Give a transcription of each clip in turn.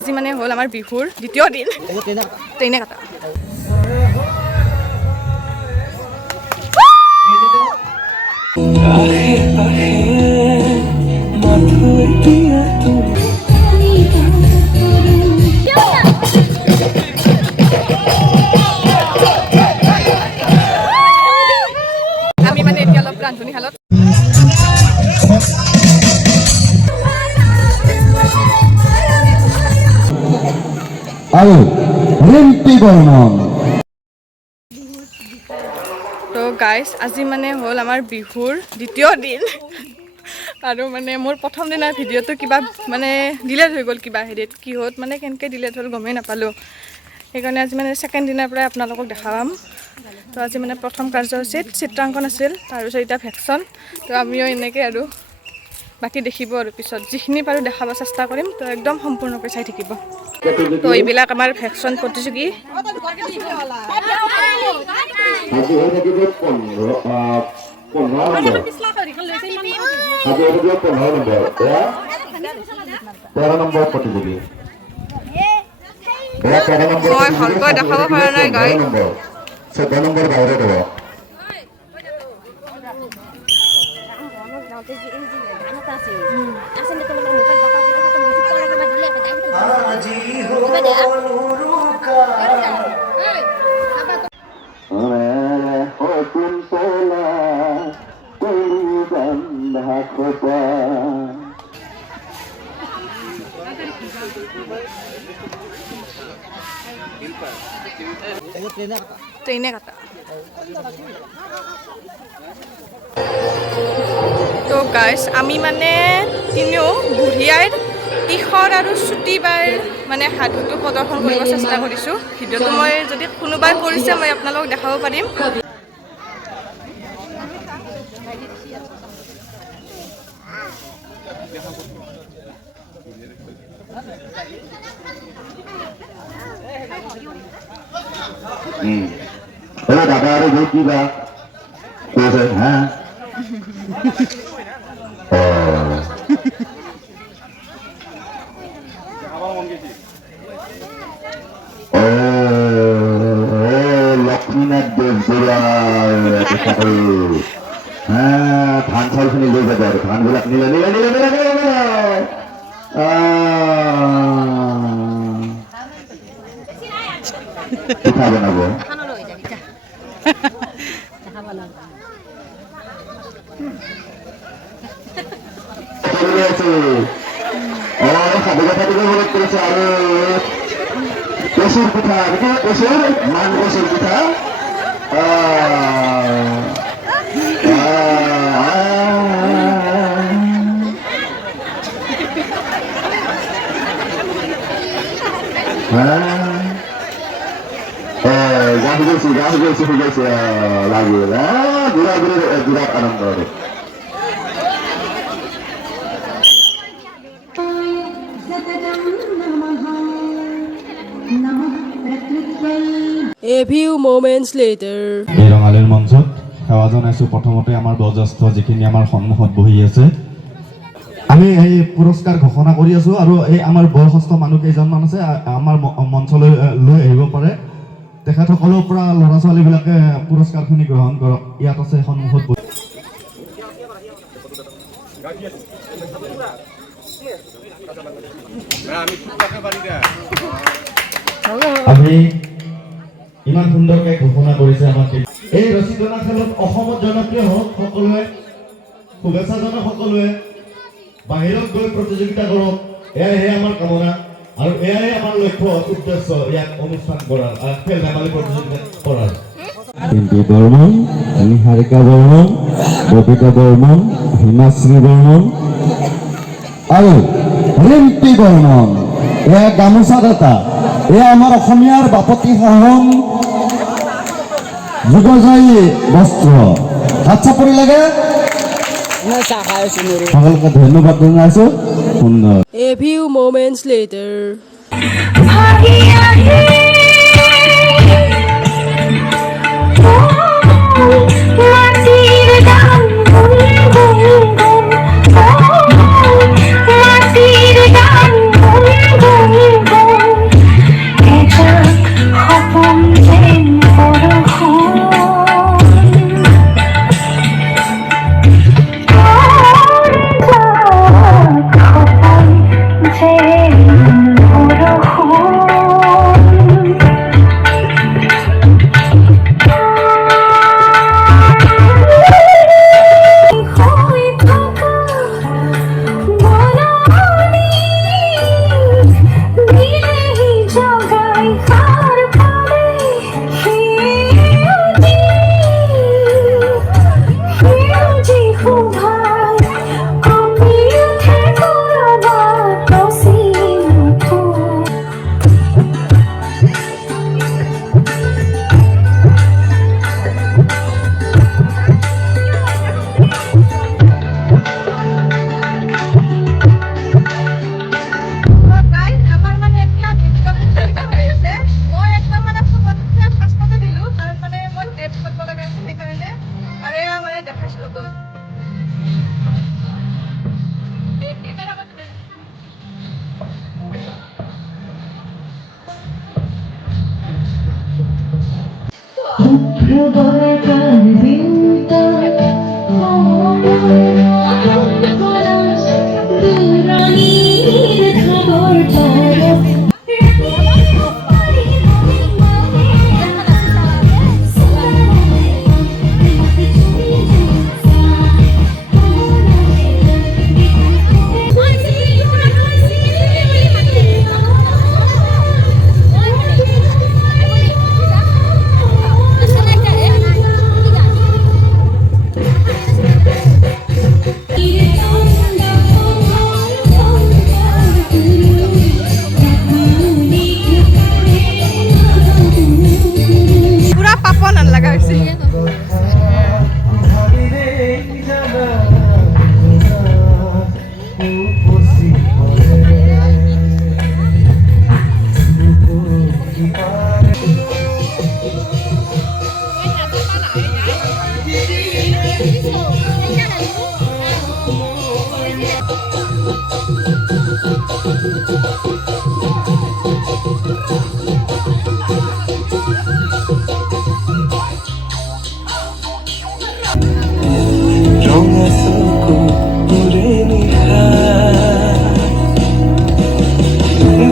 আজি মানে হ'ল আমাৰ বিহুৰ দ্বিতীয় দিন ট্ৰেইনে কাটা আমি মানে এতিয়া অলপ ৰান্ধনীশালত আৰু ৰিম্পী বৰ্মন তো গাইজ আজি মানে হ'ল আমাৰ বিহুৰ দ্বিতীয় দিন আৰু মানে মোৰ প্ৰথম দিনাৰ ভিডিঅ'টো কিবা মানে ডিলেট হৈ গ'ল কিবা হেৰিত কিহত মানে কেনেকৈ ডিলেট হ'ল গমেই নাপালোঁ সেইকাৰণে আজি মানে ছেকেণ্ড দিনাৰ পৰাই আপোনালোকক দেখাম তো আজি মানে প্ৰথম কাৰ্যসূচীত চিত্ৰাংকন আছিল তাৰপিছত এতিয়া ভেকশ্যন তো আমিও এনেকৈ আৰু বাকী দেখিব আৰু পিছত যিখিনি পাৰোঁ দেখাব চেষ্টা কৰিম তো একদম সম্পূৰ্ণকৈ চাই থাকিব তো এইবিলাক আমাৰ ভেকশ্যন প্ৰতিযোগী মই ভালকৈ দেখাব পৰা নাই গাই 14 নম্বৰ বাহিৰত হ'ব ট্ৰেইনে কাটা তো গাইজ আমি মানে তিনিও বুঢ়ীয়াইৰ তীখৰ আৰু চুটি বাৰ মানে সাধুটো প্ৰদৰ্শন কৰিব চেষ্টা কৰিছোঁ ভিডিঅ'টো মই যদি কোনোবাই কৰিছে মই আপোনালোকক দেখাব পাৰিম দাদা আৰু বহুত কিবা কৈছে হা লক্ষ্মীনাথ বেজবৰুৱাৰ ধান চাউলখিনি লৈ যাব আৰু ধানবিলাক নিলে নিলে নিলে নিলে পিঠা বনাব সাধু কথাটোকে মনত কৰিছে আৰু কচুৰ পিঠা কচুৰ মান কচুৰ পিঠা গান গৈছে শুকাইছে লাগিল ঘূৰা ঘূৰি বিৰাট আনন্দ আৰু A few moments later এই ৰঙালীৰ মঞ্চত সেৱা জনাইছোঁ প্ৰথমতে আমাৰ বয়োজ্যেষ্ঠ যিখিনি আমাৰ সন্মুখত বহি আছে আমি এই পুৰস্কাৰ ঘোষণা কৰি আছোঁ আৰু এই আমাৰ বয়সস্থ মানুহ কেইজনমান আছে আমাৰ মঞ্চলৈ লৈ আহিব পাৰে তেখেতসকলৰ পৰা ল'ৰা ছোৱালীবিলাকে পুৰস্কাৰখিনি গ্ৰহণ কৰক ইয়াত আছে সন্মুখত আমি ইমান সুন্দৰকৈ ঘোষণা কৰিছে আমাক এই ৰচিদনা খেলত অসমত জনপ্ৰিয় হওক সকলোৱে শুভেচ্ছা জনাওক সকলোৱে বাহিৰত গৈ প্ৰতিযোগিতা কৰক এয়াই আমাৰ কামনা আৰু এয়াই আমাৰ লক্ষ্য উদ্দেশ্য ইয়াক অনুষ্ঠান কৰাৰ খেল ধেমালি প্ৰতিযোগিতা কৰাৰ ৰিম্পী বৰ্মন নিহাৰিকা বৰ্মন ববিতা বৰ্মন হিমাশ্ৰী বৰ্মন আৰু ৰিম্পী বৰ্মন এয়া গামোচা দাতা এয়া আমাৰ অসমীয়াৰ বাপতি সাহোন যুগজয়ী বস্ত্ৰ হাত চাপৰি লাগে সকলোকে ধন্যবাদ জনাইছোঁ সুন্দৰ A few moments later পুৰা পাপন আন লগা হৈছে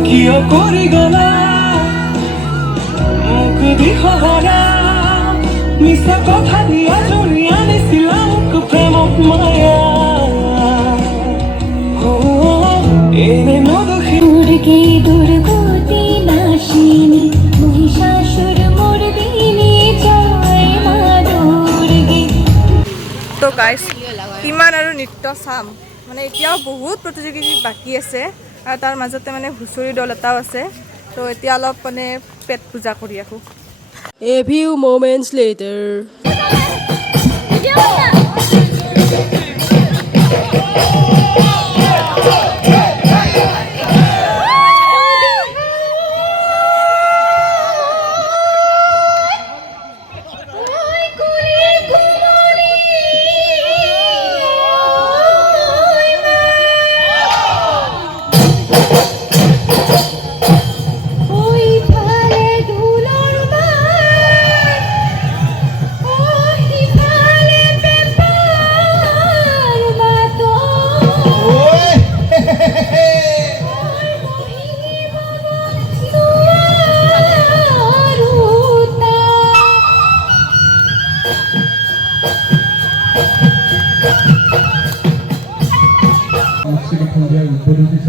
কিয় কৰি গলা মোক দিশহৰা মিছা কথা দিয়া জুৰি আনিছিলা মোক প্ৰেমত মায়া এনে নদোষী দুৰ্গে দুৰ্গতি নাশিনী মহিষাসুৰ মৰ্দিনী জয় মা দুৰ্গে। তো গাইজ কিমান আৰু নৃত্য চাম মানে এতিয়াও বহুত প্ৰতিযোগী বাকী আছে আৰু তাৰ মাজতে মানে হুঁচৰি দল এটাও আছে তো এতিয়া অলপ মানে পেট পূজা কৰি আহোঁ A few moments later.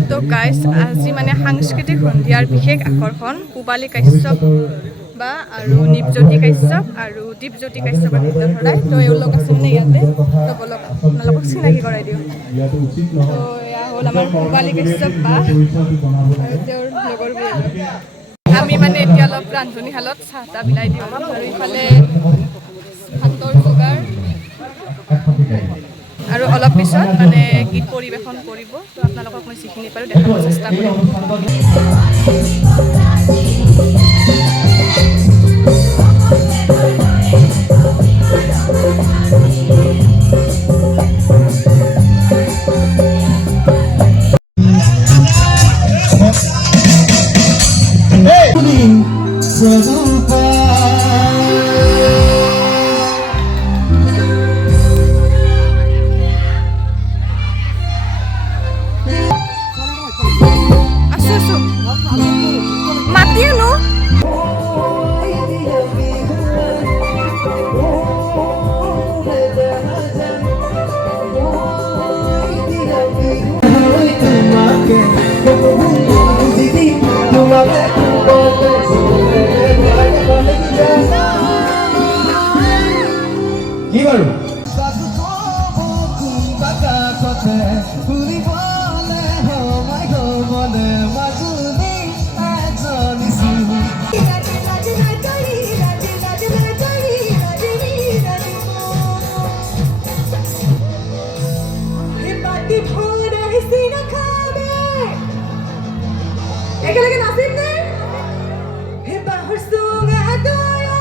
তো গাইজ আজি মানে সাংস্কৃতিক সন্ধিয়াৰ বিশেষ আকৰ্ষণ পূবালী কাশ্যপ বা আৰু নিপজ্যোতি কাশ্যপ আৰু দীপজ্যোতি কাশ্যপৰ নৃত্য ধৰাই তো এওঁলোক আছে মানে ইয়াতে তো বলক আপোনালোকক চিনাকি কৰাই দিওঁ তো এয়া হ'ল আমাৰ পূবালী কাশ্যপ বা আৰু তেওঁৰ লগৰবোৰ আমি মানে এতিয়া অলপ ৰান্ধনীশালত চাহ তাহ বিলাই দিওঁ আৰু ইফালে ভাতৰ যোগাৰ আৰু অলপ পিছত মানে গীত পৰিৱেশন কৰিব তো আপোনালোকক মই যিখিনি পাৰোঁ দেখাব চেষ্টা কৰিম কি বাৰু একেলগে নাচিম নে হে বাহৰ সুঙা দয়া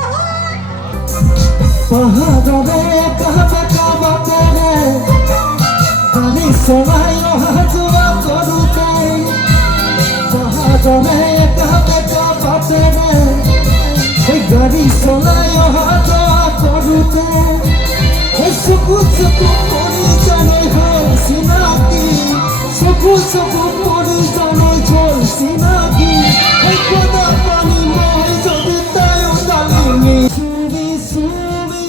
পাহাড়ে কাবা কাবা কৰে আমি সবাই হাজুয়া কৰুতে পাহাড়ে কাবা কাবা কৰে ওই গাড়ী চলাই অহা যোৱা কৰোঁতে চকু পৰি জানে হ'ল চিনাকি চকু পৰি জানে হ'ল চিনাকি কথা পানী মই যদি তাইও জানি চুবি চুবি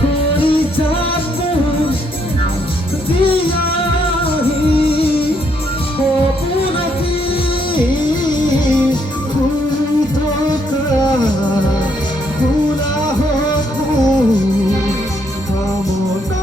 কৰি যাব দিয়াহি সপোনকি শুই থকা শুনা হকো কামনা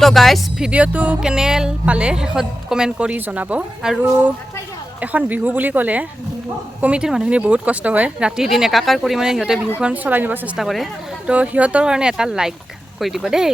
তো গাইজ ভিডিঅ'টো কেনে পালে শেষত কমেণ্ট কৰি জনাব আৰু এখন বিহু বুলি ক'লে কমিটিৰ মানুহখিনি বহুত কষ্ট হয় ৰাতি দিন একাকাৰ কৰি মানে সিহঁতে বিহুখন চলাই নিব চেষ্টা কৰে তো সিহঁতৰ কাৰণে এটা লাইক কৰি দিব দেই।